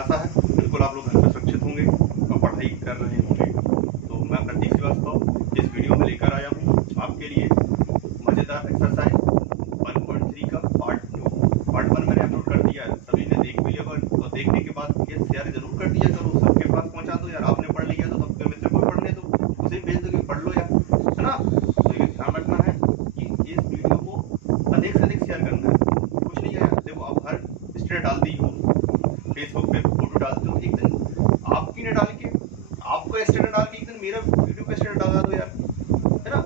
आशा है बिल्कुल आप लोग घर पे सुरक्षित होंगे और पढ़ाई कर रहे होंगे। तो मैं प्रतीक श्रीवास्तव इस वीडियो में लेकर आया हूँ आपके लिए मज़ेदार एक्सरसाइज 1.3 का पार्ट 2। पार्ट 1 मैंने अपलोड कर दिया है, सभी ने देख भी लिया और देखने के बाद ये शेयर जरूर कर दिया करो, सबके पास पहुँचा दो यार। आपने पढ़ लिया तो सबके मित्र को पढ़ने दो, उसे भेज दो कि पढ़ लो यार, है ना। तो ये ध्यान रखना है कि इस वीडियो को अधिक से अधिक शेयर करना है। कुछ नहीं है यार, देखो आप हर स्टेटस डालती हो, फेसबुक पे फोटो डालते हो, एक दिन आपकी ने डाल के आपको स्टेटस डाल के एक दिन मेरा वीडियो पे स्टेटस डाला दो यार, है ना।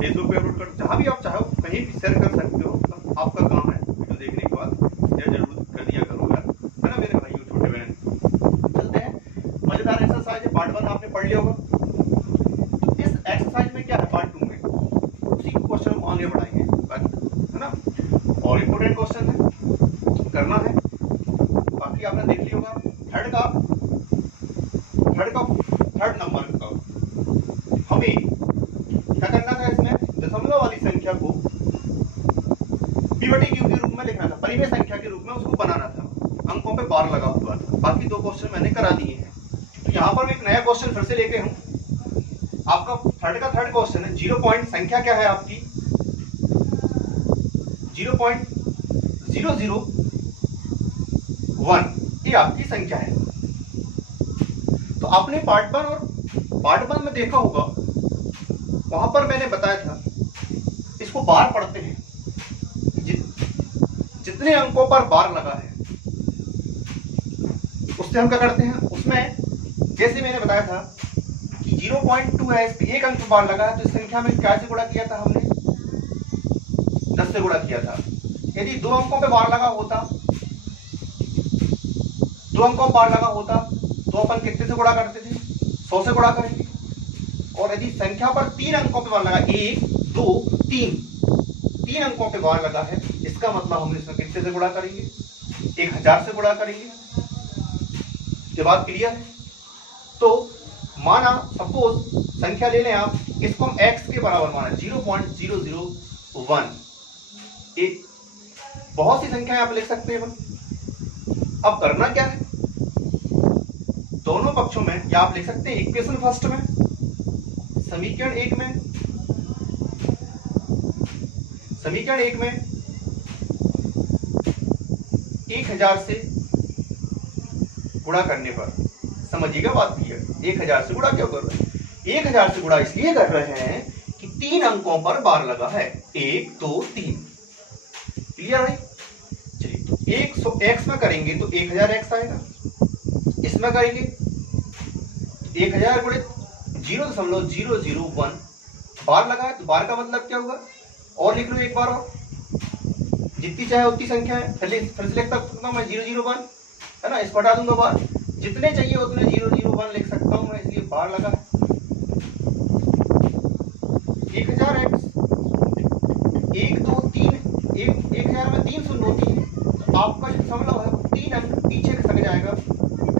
फेसबुक पे अपलोड कर, जहाँ भी आप चाहो कहीं भी शेयर कर सकते हो, तो आपका काम है वीडियो देखने के बाद शेयर जरूर कर दिया करो यार, है ना मेरे भाइयों छोटे बहन। चलते हैं, मजेदार एक्सरसाइज है। पार्ट 1 आपने पढ़ लिया होगा, तो इस एक्सरसाइज में क्या है पार्ट 2 में उसी क्वेश्चन को आगे बढ़ाएंगे, है ना। और इम्पोर्टेंट क्वेश्चन है, करना है। बाकी आपने देख लिया होगा थर्ड नंबर का हमें क्या करना था, इसमें दशमलव वाली संख्या को p/q के रूप में लिखना था, परिमेय संख्या के रूप में उसको बनाना था, अंकों पे बार लगा हुआ था। बाकी 2 क्वेश्चन मैंने करा दिए हैं। तो यहाँ पर मैं एक नया क्वेश्चन फिर से लेके हूँ, आपका थर्ड क्वेश्चन है। 0 पॉइंट संख्या क्या है आपकी, 0.001 ये आपकी संख्या है। तो आपने पार्ट 1 में देखा होगा, वहां पर मैंने बताया था इसको बार पढ़ते हैं, जितने अंकों पर बार लगा है उससे हम क्या करते हैं, उसमें जैसे मैंने बताया था कि 0.2 है, इस पे एक अंक पर बार लगा है, तो इस संख्या में क्या से गुणा किया था हमने, 10 से गुणा किया था। यदि 2 अंकों पे बार लगा होता, 2 अंकों पर बार लगा होता तो अपन कितने से गुणा करते थे, 100 से गुणा करेंगे। और यदि संख्या पर 3 अंकों पे बार लगा, 1 2 3 अंकों पे बार लगा है, इसका मतलब हम इसमें कितने से गुणा करेंगे, 1000 से गुणा करेंगे। ये बात क्लियर है। तो माना सपोज संख्या ले लें आप, इसको हम x के बराबर माना 0.001। एक बहुत सी संख्याएं आप लिख सकते हैं। अब करना क्या है, दोनों पक्षों में, या आप लिख सकते हैं इक्वेशन फर्स्ट में, समीकरण एक में 1000 से गुणा करने पर, समझिएगा बात क्लियर, 1000 से गुणा क्यों कर रहे हैं, 1000 से गुणा इसलिए कर रहे हैं कि 3 अंकों पर बार लगा है, 1 2 3। क्लियर है। चलिए, तो 100 में करेंगे तो 1000x आएगा, इसमें करेंगे 1000 गुणे 0.001 बार लगा है, तो बार का मतलब क्या होगा, और लिख लो एक बार, और जितनी चाहे उतनी संख्या है, फिर से लिख सकता हूं मैं 001, है ना। इसको हटा दूंगा बार, जितने चाहिए उतने 001 लिख सकता हूं मैं, इसलिए बार लगा 1000x 1 2 3, 1000 में 3 शून्य होती है, तो आपका जो दशमलव है वो 3 अंक पीछे खसक जाएगा,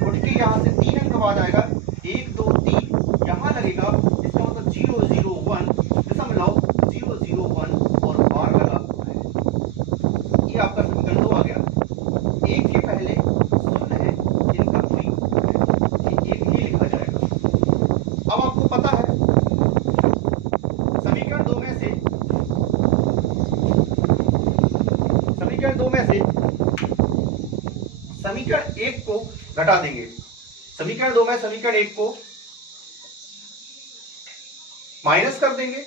उठ के यहाँ से 3 अंक बाद आएगा, 1 2 3 यहाँ लगेगा, इसका मतलब 0.001 और बार लगा हुआ है। ये आपका समीकरण 2 आ गया। एक के पहले शून्य है, इनका कोई है, ये एक ही लिखा जाएगा। अब आपको पता है समीकरण 2 में से समीकरण 1 को घटा देंगे, समीकरण 2 में समीकरण 1 को माइनस कर देंगे।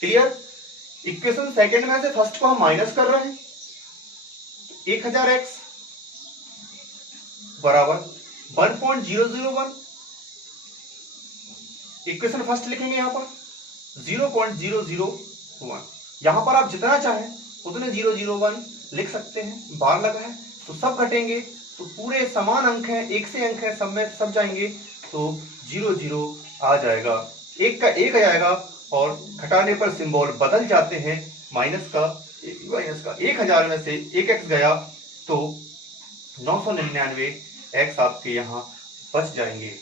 क्लियर। इक्वेशन सेकंड में से फर्स्ट को हम माइनस कर रहे हैं, 1000x बराबर 1.001, इक्वेशन फर्स्ट लिखेंगे यहां पर 0.001। यहां पर आप जितना चाहें उतने 001 लिख सकते हैं, बार लगा है तो सब घटेंगे, तो पूरे समान अंक हैं, एक से अंक है, सब में सब जाएंगे, तो 00 आ जाएगा, एक का एक आ जाएगा, और घटाने पर सिंबल बदल जाते हैं, माइनस का 1000 में से एक x गया तो 999 x आपके यहाँ बच जाएंगे।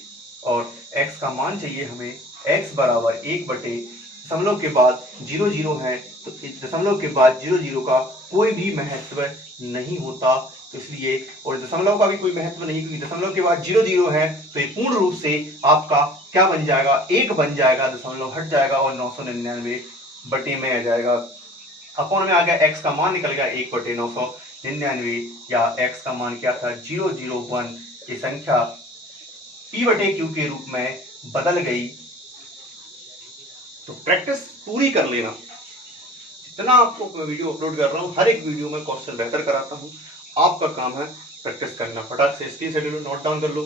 और x का मान चाहिए हमें, x बराबर 1/दशमलव के बाद 00 है, तो दशमलव के बाद 00 का कोई भी महत्व नहीं होता, तो इसलिए, और दशमलव का भी कोई महत्व नहीं, क्योंकि दशमलव के बाद 0 है तो ये पूर्ण रूप से आपका क्या बन जाएगा, 1 बन जाएगा, दशमलव हट जाएगा और 999 बटे में आ जाएगा। अपॉन में आ गया, x का मान निकल गया 1/999, या x का मान क्या था 001। ये संख्या p/q के रूप में बदल गई। तो प्रैक्टिस पूरी कर लेना। जितना आपको मैं वीडियो अपलोड कर रहा हूँ, हर एक वीडियो में क्वेश्चन बेहतर कराता हूँ। आपका काम है प्रैक्टिस करना। फटाक से स्क्रीन से नोट डाउन कर लो।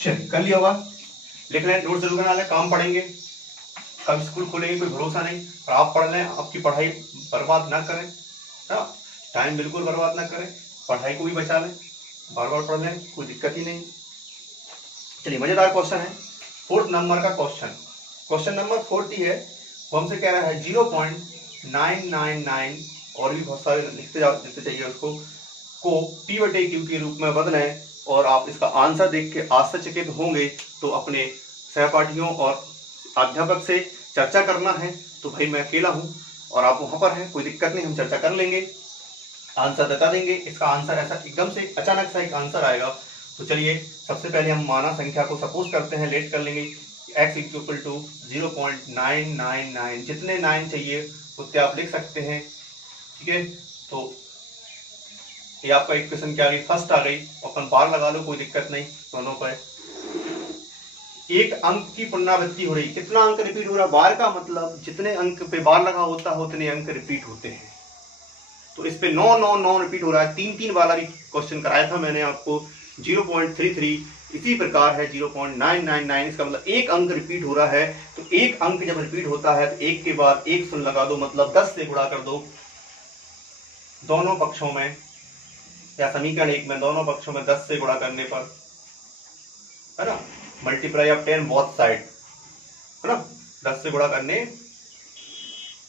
चलिए, कर लिया होगा, लिख लें, नोट जरूर करना है, काम पढ़ेंगे, कब स्कूल खोलेंगे कोई भरोसा नहीं, और आप पढ़ लें, आपकी पढ़ाई बर्बाद ना करें, टाइम बिल्कुल बर्बाद ना करें, पढ़ाई को भी बचा लें, बार बार पढ़ लें, कोई दिक्कत ही नहीं। चलिए, मजेदार क्वेश्चन है, 4th नंबर का क्वेश्चन, क्वेश्चन नंबर 40 है। वो हमसे कह रहा है 0.999 और भी बहुत सारे लिखते चाहिए उसको, को p/q के रूप में बदलें, और आप इसका आंसर देख के आश्चर्यचकित होंगे। तो अपने सहपाठियों और अध्यापक से चर्चा करना है। तो भाई मैं अकेला हूँ और आप वहां पर हैं, कोई दिक्कत नहीं, हम चर्चा कर लेंगे, आंसर बता देंगे। इसका आंसर ऐसा एकदम से अचानक सा एक आंसर आएगा। तो चलिए, सबसे पहले हम माना संख्या को सपोज करते हैं, लेट कर लेंगे, x इक्वल टू 0.999, जितने 9 चाहिए उतने आप लिख सकते हैं, ठीक है। तो ये आपका इक्वेशन क्या आ गई, फर्स्ट आ गई, अपन बार लगा लो, कोई दिक्कत नहीं, दोनों पर एक अंक की पुनरावृत्ति हो रही। कितना अंक रिपीट हो रहा, बार का मतलब जितने अंक पे बार लगा होता है उतने अंक रिपीट होते हैं। तो इस पे 9 रिपीट हो रहा है। 3 वाला भी क्वेश्चन कराया था मैंने आपको, 0.33 इसी प्रकार है 0.999, इसका मतलब एक अंक रिपीट हो रहा है। तो एक अंक जब रिपीट होता है तो एक के बाद एक शून्य लगा दो, मतलब 10 से गुणा कर दो दोनों पक्षों में, या समीकरण 1 में दोनों पक्षों में 10 से गुणा करने पर, है ना, मल्टीप्लाई ऑफ 10 बोथ साइड, है ना, 10 से गुणा करने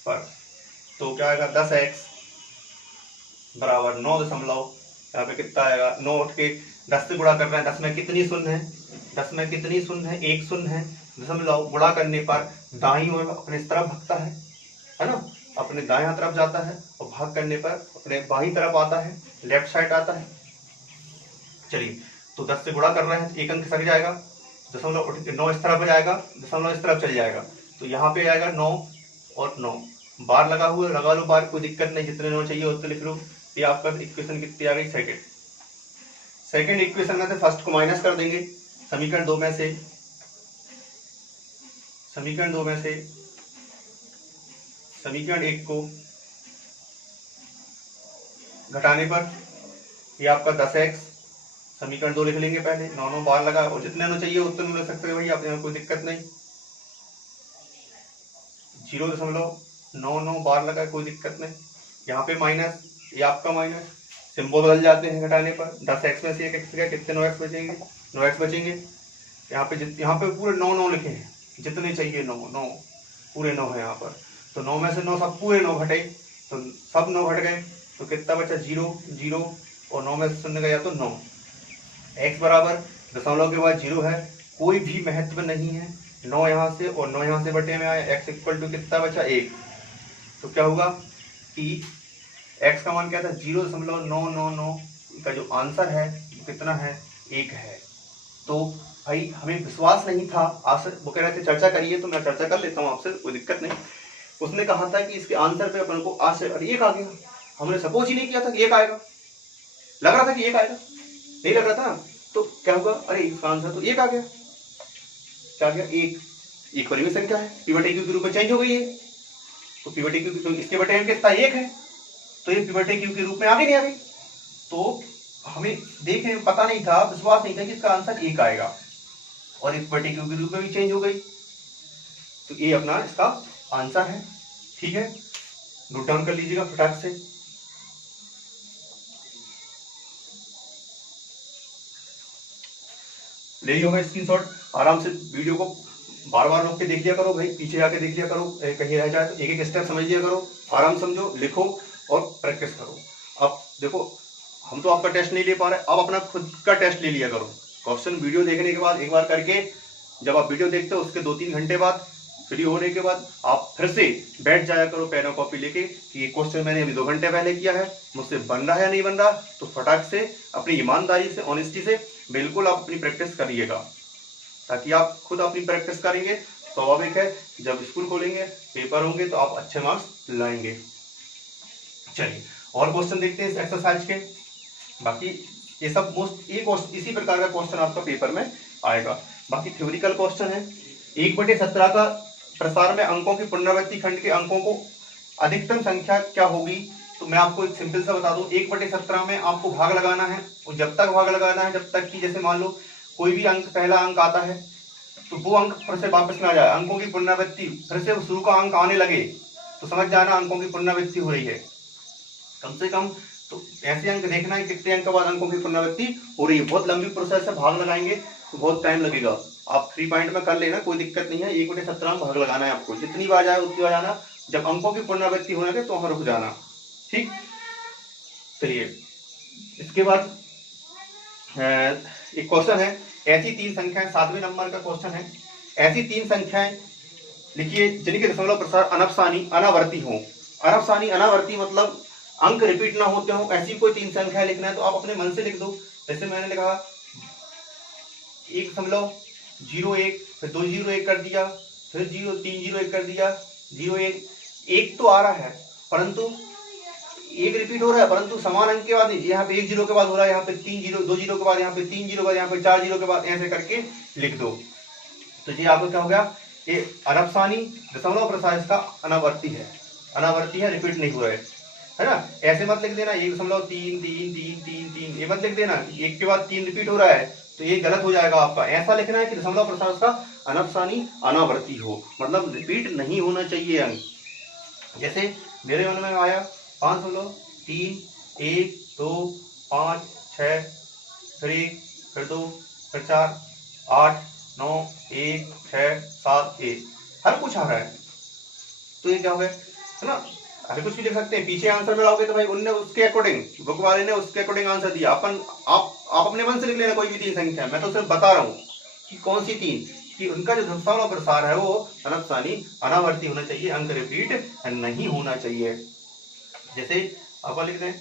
पर। तो क्या आएगा, 10x बराबर 9 यहाँ पे कितना आएगा, 9 उठ के 10 से गुणा कर रहे हैं, 10 में कितनी शून्य है, 10 में कितनी शून्य है, एक शून्य है, दशमलव गुणा करने पर दाईं ओर अपने इस तरफ भगता है ना, अपने दाएं हाथ तरफ जाता है, और भाग करने पर अपने बाईं तरफ आता है, लेफ्ट साइड आता है। चलिए, तो 10 से गुणा कर रहे हैं, एक अंक सक जाएगा, दशमलव 9 इस तरफ जाएगा, दशमलव इस तरफ चल जाएगा, तो यहाँ पे आएगा 9 और 9, बार लगा हुआ, लगा लो बार, कोई दिक्कत नहीं, जितने 9 चाहिए उतने लिख लो। ये आपका इक्वेशन कितनी आ गई, सेकंड इक्वेशन में से फर्स्ट को माइनस कर देंगे, समीकरण 2 में से, समीकरण 1 को घटाने पर ये आपका 10x, समीकरण 2 लिख लेंगे पहले, 9 बार लगा, और जितने 9 चाहिए उतने लिख सकते हो भाई आप, यहाँ कोई दिक्कत नहीं, 0.99 बार लगा, कोई दिक्कत नहीं। यहाँ पे माइनस, ये आपका माइनस, सिंबल बदल जाते हैं घटाने पर, 10x में से 1x गया, कितने 9x बचेंगे, 9x बचेंगे। यहाँ पे पूरे 9 लिखे हैं, जितने चाहिए 9 पूरे 9 है यहाँ पर। तो 9 में से 9 सब पूरे 9 घटे, तो सब 9 घट गए, तो कितना बचा, 0 और 9 में से शून्य गया तो 9। x बराबर दशमलव के बाद 0 है, कोई भी महत्व नहीं है, 9 यहाँ से और 9 यहाँ से बटे में आया, x इक्वल टू कितना बचा, 1। तो क्या होगा कि x का मान क्या था, 0.999 का जो आंसर है कितना है, 1 है। तो भाई हमें विश्वास नहीं था, वो कह रहे थे चर्चा करिए, तो मैं चर्चा कर लेता हूँ आपसे, कोई दिक्कत नहीं। उसने कहा था कि इसके आंसर पे अपन को आश्चर्य, अरे 1 आ गया, हमने सपोज ही नहीं किया था कि 1 आएगा, लग रहा था कि 1 आएगा, नहीं लग रहा था, तो क्या होगा, अरे इसका आंसर तो 1 आ गया, क्या आ गया, 1 परिमेय संख्या है, p/q के रूप में चेंज हो गई है, तो p/q, तो इसके बटे में कितना 1 है, तो ये p/q के रूप में आगे नहीं आ गई। तो हमें देखें, पता नहीं था, विश्वास नहीं था कि इसका आंसर 1 आएगा, और इस p/q के रूप में भी चेंज हो गई, तो ये अपना इसका आंसर है, ठीक है, नोट डाउन कर लीजिएगा फटाक से। ले लिया होगा स्क्रीनशॉट, आराम से वीडियो को बार बार रोक के देख लिया करो भाई, पीछे जाके देख लिया करो, कहीं रह जाए तो एक एक स्टेप समझ लिया करो, आराम समझो, लिखो और प्रैक्टिस करो। अब देखो, हम तो आपका टेस्ट नहीं ले पा रहे, अब अपना खुद का टेस्ट ले लिया करो। क्वेश्चन वीडियो देखने के बाद एक बार करके, जब आप वीडियो देखते हो उसके 2-3 घंटे बाद फ्री होने के बाद आप फिर से बैठ जाया करो पेन और कॉपी लेके कि ये क्वेश्चन मैंने अभी 2 घंटे पहले किया है, मुझसे बन रहा है या नहीं बन रहा, तो फटाक से अपनी ईमानदारी से, ऑनेस्टी से बिल्कुल आप अपनी प्रैक्टिस करिएगा, ताकि आप खुद अपनी प्रैक्टिस करेंगे। स्वाभाविक है जब स्कूल खोलेंगे, पेपर होंगे तो आप अच्छे मार्क्स लाएंगे। चलिए और क्वेश्चन देखते हैं इस एक्सरसाइज के। बाकी ये सब मोस्ट इसी प्रकार का क्वेश्चन आपका पेपर में आएगा। बाकी थ्योरिकल क्वेश्चन है। 1/17 का प्रसार में अंकों की पुनरावृत्ति खंड के अंकों को अधिकतम संख्या क्या होगी? तो मैं आपको एक सिंपल सा बता दूं, 1/17 में आपको भाग लगाना है, और जब तक भाग लगाना है जब तक कि जैसे मान लो कोई भी अंक, पहला अंक आता है तो वो अंक फिर से वापस ना जाए, अंकों की पुनरावृत्ति फिर से शुरू का अंक आने लगे तो समझ जाना अंकों की पुनरावृत्ति हो रही है। कम से कम तो ऐसे अंक देखना है कितने अंक के बाद अंकों की पुनरावृत्ति हो रही है। बहुत लंबी प्रोसेस है, भाग लगाएंगे तो बहुत टाइम लगेगा। आप 3 पॉइंट में कर लेना, कोई दिक्कत नहीं है। 1/17 में भाग लगाना है आपको, जितनी बार जाए उतनी बार जाना, जब अंकों की पुनरावृत्ति होने लगे तो वहां रुक जाना। ठीक, चलिए इसके बाद एक क्वेश्चन है, ऐसी 3 संख्याएं, 7वें नंबर का क्वेश्चन है। ऐसी 3 संख्याएं लिखिए जिनके दशमलव प्रसार अनपसानी अनावर्ती हो। अनपसानी अनावर्ती मतलब अंक रिपीट ना होते हो, ऐसी कोई 3 संख्या लिखना है तो आप अपने मन से लिख दो। जैसे मैंने लिखा 1.01, फिर 201 कर दिया, फिर 301 कर दिया, 01, 1 तो आ रहा है परंतु 1 रिपीट हो रहा है, परंतु समान अंक के बाद नहीं। यहाँ पे 1 0 के बाद हो रहा है, यहाँ पे 3 0, 2 0 के बाद यहाँ पे 3 0 के बाद यहाँ पे 4 0 के बाद, ऐसे करके लिख दो। तो ये आपको क्या हो गया, ये अनपसानी दशमलव प्रसार इसका अनावर्ती है, रिपीट नहीं हुआ है ना। ऐसे मत लिख देना 1.33333, ये मत लिख देना 1 के बाद 3 रिपीट हो रहा है तो ये गलत हो जाएगा आपका। ऐसा लिखना है कि दशमलव प्रसार उसका अनपसानी अनावर्ती हो, मतलब रिपीट नहीं होना चाहिए अंक। जैसे मेरे मन में आया 5.3, 1, 2, 5, 6, फिर 1, फिर 2, फिर 4, 8, 9, 1, 6, 7, 1, हर कुछ आ रहा है तो ये क्या हो गया, है ना। अरे कुछ भी लिख सकते हैं, पीछे आंसर में लाओगे तो भाई उनने उसके अकॉर्डिंग, बुक वाले ने उसके अकॉर्डिंग आंसर दिया। आप अपने मन से लिख लेना कोई भी 3 संख्या, मैं तो सिर्फ बता रहा हूँ कि कौन सी 3, कि उनका जो दशमलव प्रसार है वो अनपसानी अनावर्ती होना चाहिए, अंक रिपीट नहीं होना चाहिए। जैसे आप लिख दें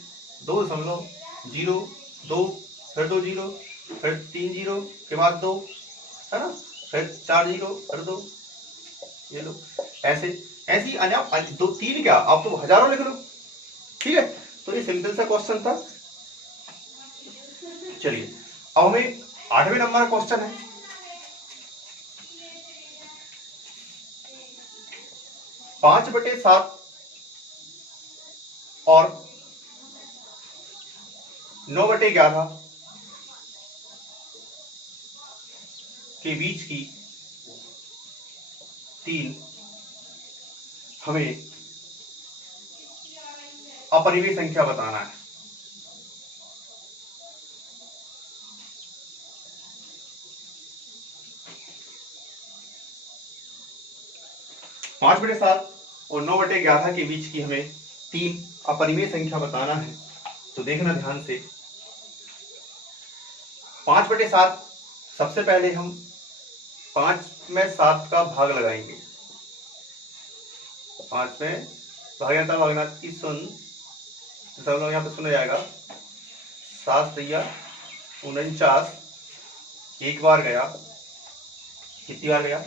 2.02, फिर 2 0, फिर 3 0 के बाद 2, है ना, फिर 4 0, फिर 2, ये लो। ऐसी अन्य 2 3 क्या, आप तो हजारों लिख लो। ठीक है, तो ये सिंपल सा क्वेश्चन था। चलिए अब हमें 8वें नंबर का क्वेश्चन है। 5/7 और 9/11 के बीच की 3 हमें अपरिमेय संख्या बताना है। पांच बटे 7 और 9/11 के बीच की हमें 3 अपरिमेय संख्या बताना है। तो देखना ध्यान से, 5/7 सबसे पहले हम 5 में 7 का भाग लगाएंगे। 5 में भागना की सुन, सब लोग यहाँ पे सुना जाएगा, 7 × 49, एक बार गया, कितनी बार गया,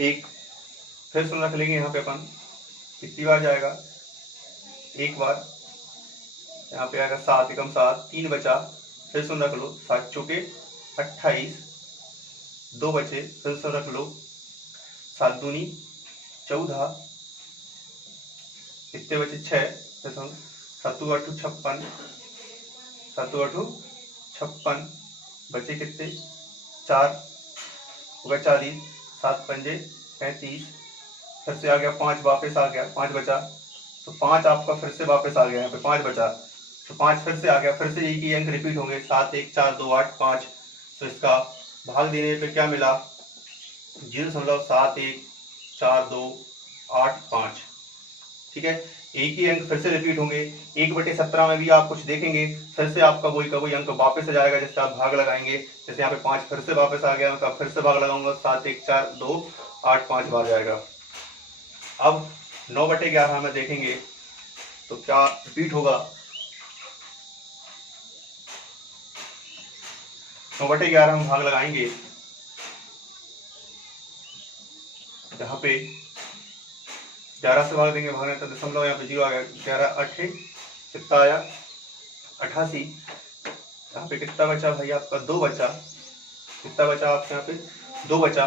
1, फिर सुन रख लेंगे यहाँ पे अपन, कितनी बार जाएगा, 1 बार, यहाँ पे आएगा 7 × 7, 3 बचा, फिर सुन रख लो, 7 चौके 28, 2 बचे, फिर सुन रख लो, 7 दूनी 14, कितने बचे 6, फिर सुन 7 × 8 56, 7 × 8 56, बचे कितने 4, हो गया 40, 7 पंजे 35, फिर से आ गया 5, वापस आ गया 5 बचा, तो 5 आपका फिर से वापस आ गया, यहाँ पे 5 बचा, तो 5 फिर से आ गया, फिर से एक ही अंक रिपीट होंगे, 7 1 4 2 8 5। तो इसका भाग देने पे क्या मिला, 0.714285। ठीक है, एक ही अंक फिर से रिपीट होंगे। 1/17 में भी आप कुछ देखेंगे, फिर से आपका वही का वही अंक वापस आ जाएगा, जैसे आप भाग लगाएंगे। जैसे यहाँ पे 5 फिर से वापस आ गया, तो फिर से भाग लगाऊंगा, 7 1 4 2 8 5 भाग जाएगा। अब 9/11 में देखेंगे तो क्या रिपीट होगा। 9/11 हम भाग लगाएंगे, यहाँ पे 11 से भाग देंगे, भागने तो दशमलव यहाँ पे 0 आ गया, 11 8 कितना आया 88। यहाँ पे कितना बचा भाई आपका 2 बचा, कितना बचा आपके यहाँ पे 2 बचा।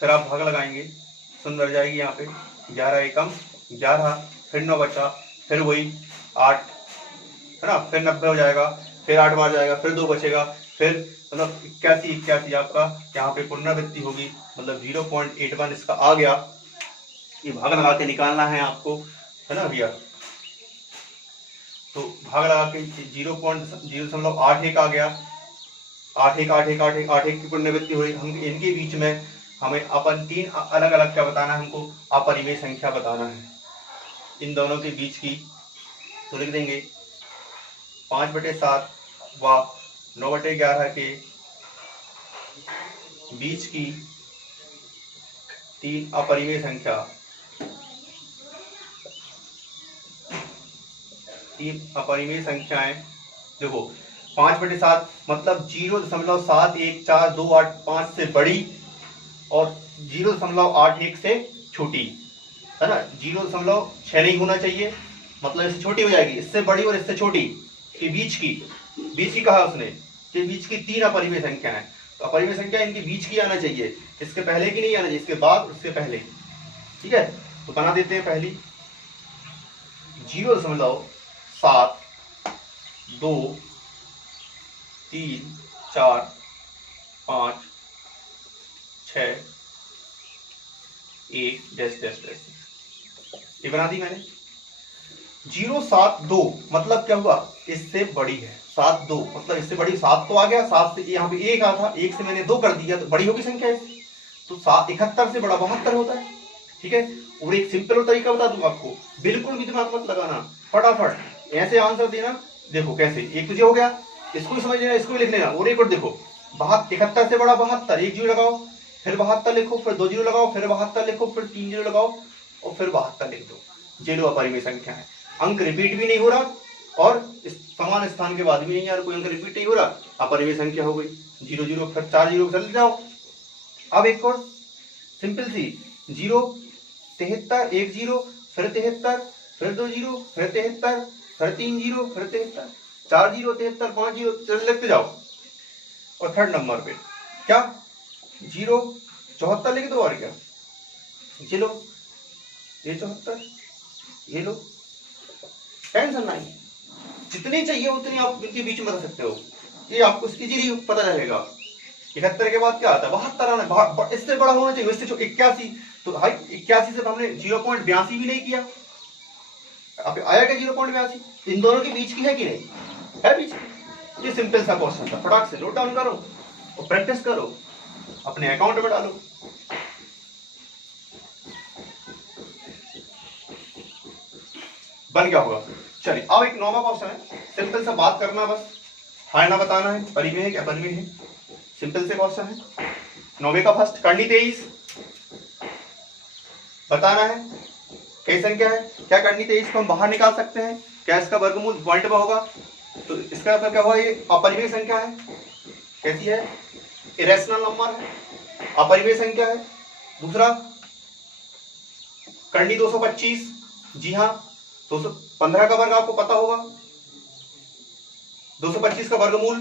फिर आप भाग लगाएंगे, सुंदर जाएगी यहाँ पे 11 एकम 11, फिर 9 बचा, फिर वही 8 है ना, फिर 90 हो जाएगा, फिर 8 बार जाएगा, फिर 2 बचेगा, फिर मतलब 81 आपका यहाँ पे पुनरावृत्ति होगी, मतलब 0.81 इसका आ गया। ये भाग लगा के निकालना है आपको, है ना भैया। तो भाग लगा के 0.081 आ गया, 81 की पुनरावृत्ति हुई। हम इनके बीच में हमें अपन 3 अलग अलग क्या बताना है, हमको अपरिमेय संख्या बताना है इन दोनों के बीच की। तो लिख देंगे 5/7 व 9/11 के बीच की 3 अपरिमेय संख्या, 3 अपरिमेय संख्याएं। देखो 5/7 मतलब 0.714285 से बड़ी और 0.81 से छोटी, है ना। 0.6 नहीं होना चाहिए, मतलब इससे छोटी हो जाएगी, इससे बड़ी और इससे छोटी के बीच की कहा उसने कि बीच की 3 अपरिमेय संख्या है। तो अपरिमेय संख्या इनके बीच की आना चाहिए, इसके पहले की नहीं आना चाहिए, इसके बाद उसके पहले। ठीक है, तो बना देते हैं पहली 0.7 2 3 4 5 6 1 डैश डैश डैश, ये बना दी मैंने। 0.72 मतलब क्या हुआ, इससे बड़ी है। 7.2 मतलब इससे बड़ी, 7 तो आ गया, 7 से यहाँ पे 1 आ था, 1 से मैंने 2 कर दिया तो बड़ी होगी संख्या इससे। तो 71 से बड़ा 72 होता है। ठीक है, और एक सिंपल तरीका बता दूं आपको, बिल्कुल भी दिमाग मत लगाना, फटाफट ऐसे आंसर देना। देखो कैसे, एक तुझे हो गया, इसको भी समझ लेना, इसको भी लिख लेना। और एक बार देखो 71 से बड़ा 72, 1 जीरो लगाओ, फिर 72 लिखो, फिर 2 जीरो लगाओ, फिर 72 लिखो, फिर 3 जीरो लगाओ और फिर 72 लिख दो। ये लो अपरिमेय संख्या है। अंक रिपीट भी नहीं हो रहा और इस समान स्थान के बाद भी नहीं, यार कोई अंक रिपीट नहीं हो रहा, अपरिमेय संख्या हो गई। 0 0 फिर 4 जीरो चल जाओ। अब एक और सिंपल सी 0 73 1 जीरो, फिर 73, फिर 2 जीरो, फिर 73, फिर 3 जीरो, फिर 73, 4 जीरो 73, 5 जीरो, चल लिखते जाओ। और थर्ड नंबर पे क्या 0.74 लिख दो, और क्या, चलो ये 74, ये लो, टेंशन नहीं, जितनी चाहिए उतनी आप इनके बीच में रख सकते हो, ये आपको इजीली पता चलेगा। 71 के बाद क्या आता है 72 आना, इससे बड़ा होना चाहिए, इससे 81, तो हाई 81 से हमने 0.82 भी नहीं किया, अब आया क्या 0.82, इन दोनों के बीच की है कि नहीं है, बीच। ये सिंपल सा क्वेश्चन था, फटाक से नोट डाउन करो और प्रैक्टिस करो, अपने अकाउंट में डालो। बन गया होगा। चलिए अब एक नौवां क्वेश्चन है, सिंपल सा बात करना, बस हाँ ना बताना है, परिमेय है क्या अपरिमेय है, सिंपल से क्वेश्चन है। 9वीं का फर्स्ट करनी 23 बताना है, कई संख्या है, क्या करनी 23 को हम बाहर निकाल सकते हैं, क्या इसका वर्गमूल पॉइंट में होगा, तो इसका मतलब क्या हुआ, ये अपरिमेय संख्या है। कैसी है, इरेशनल नंबर है, अपरिमेय संख्या है। दूसरा करनी 225, जी हाँ 215 का वर्ग आपको पता होगा, 225 का वर्गमूल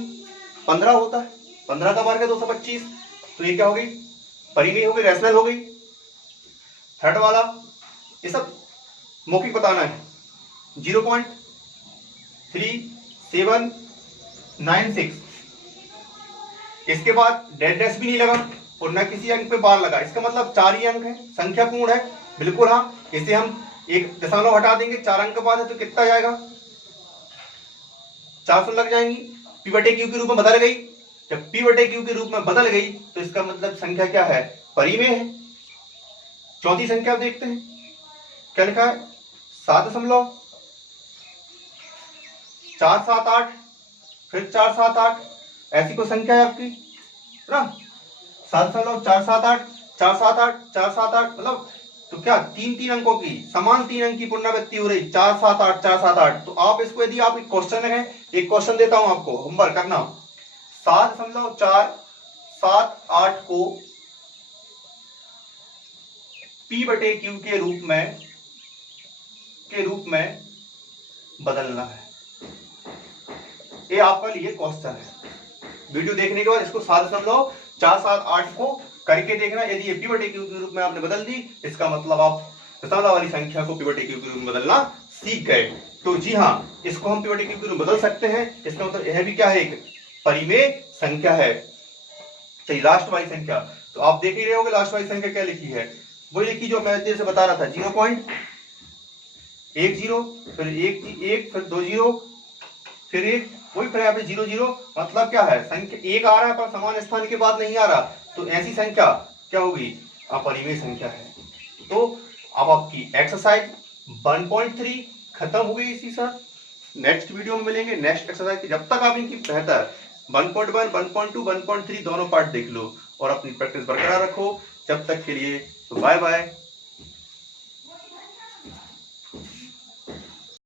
15 होता है, 15 का वर्ग है 225, तो ये क्या हो गई, परिमेय हो गई, रैशनल हो गई। थर्ड वाला ये सब मौखिक बताना है, 0.3796, इसके बाद डेड डैश भी नहीं लगा और न किसी अंक पे बार लगा, इसका मतलब 4 ही अंक है, संख्या पूर्ण है, बिल्कुल हाँ। इसे हम एक दशमलव हटा देंगे, 4 अंक के बाद है तो कितना जाएगा, 400 लग जाएंगी, p/q के रूप में बदल गई। जब p/q के रूप में बदल गई तो इसका मतलब संख्या क्या है, परिमेय है। चौथी संख्या आप देखते हैं क्या लिखा है, 7.478, फिर 478, ऐसी कोई संख्या है आपकी ना, 7.478 478 478, मतलब तो क्या 3-3 अंकों की समान 3 अंक की पुनरावृत्ति हो रही, 4 7 8 4 7 8। तो आप इसको, यदि आप एक क्वेश्चन है, एक क्वेश्चन देता हूं आपको, होमवर्क करना, 7.478 को P/Q के रूप में बदलना है। ये आपका लिए क्वेश्चन है। वीडियो देखने के बाद इसको 7.478 को करके देखना। यदि ये P/Q के रूप में आपने बदल दी, इसका मतलब आप दशमलव वाली संख्या को P/Q के रूप में बदलना सीख गए। तो जी हाँ, इसको हम P/Q के रूप में बदल सकते हैं। इसका मतलब यह भी क्या है, एक परिमेय संख्या है। चलिए लास्ट वाली संख्या, तो आप देख ही रहे होंगे लास्ट वाली संख्या क्या लिखी है, वही लिखी जो मैं जैसे बता रहा था, 0.10, फिर 1 फिर 2 0 फिर 1, वही फिर यहाँ पे 0 0। मतलब क्या है, संख्या 1 आ रहा है पर समान स्थान के बाद नहीं आ रहा, तो ऐसी संख्या क्या होगी, अपरिमेय संख्या है। तो अब आपकी एक्सरसाइज 1.3 खत्म हो गई इसी साथ। नेक्स्ट वीडियो में मिलेंगे नेक्स्ट एक्सरसाइज की। जब तक आप इनकी बेहतर 1.1 1.2 1.3 दोनों पार्ट देख लो और अपनी प्रैक्टिस बरकरार रखो। जब तक के लिए बाय बाय।